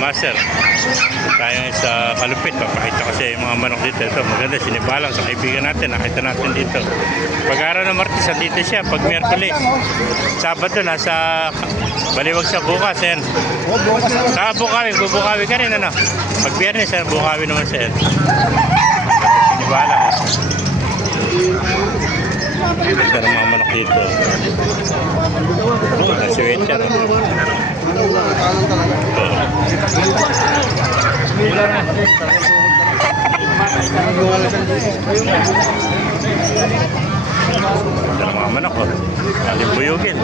Master. Tayo ngayon sa Kalupit. Papakita ko sa yung mga manok dito. Ito, maganda. Sinibalang sa kaibigan natin. Nakita natin dito. Pag araw ng Martes, dito siya. Pag Miyerkules. Sabado, nasa Baliwag sa bukas, yan. Sa Bukawi, bubukawi ka rin, ano? Pag biyernes, bukawi naman siya. Sinibalang. Ganda ng mga manok dito. Oh, nasi waiter. Ang mga manok ko. Aling buyugin.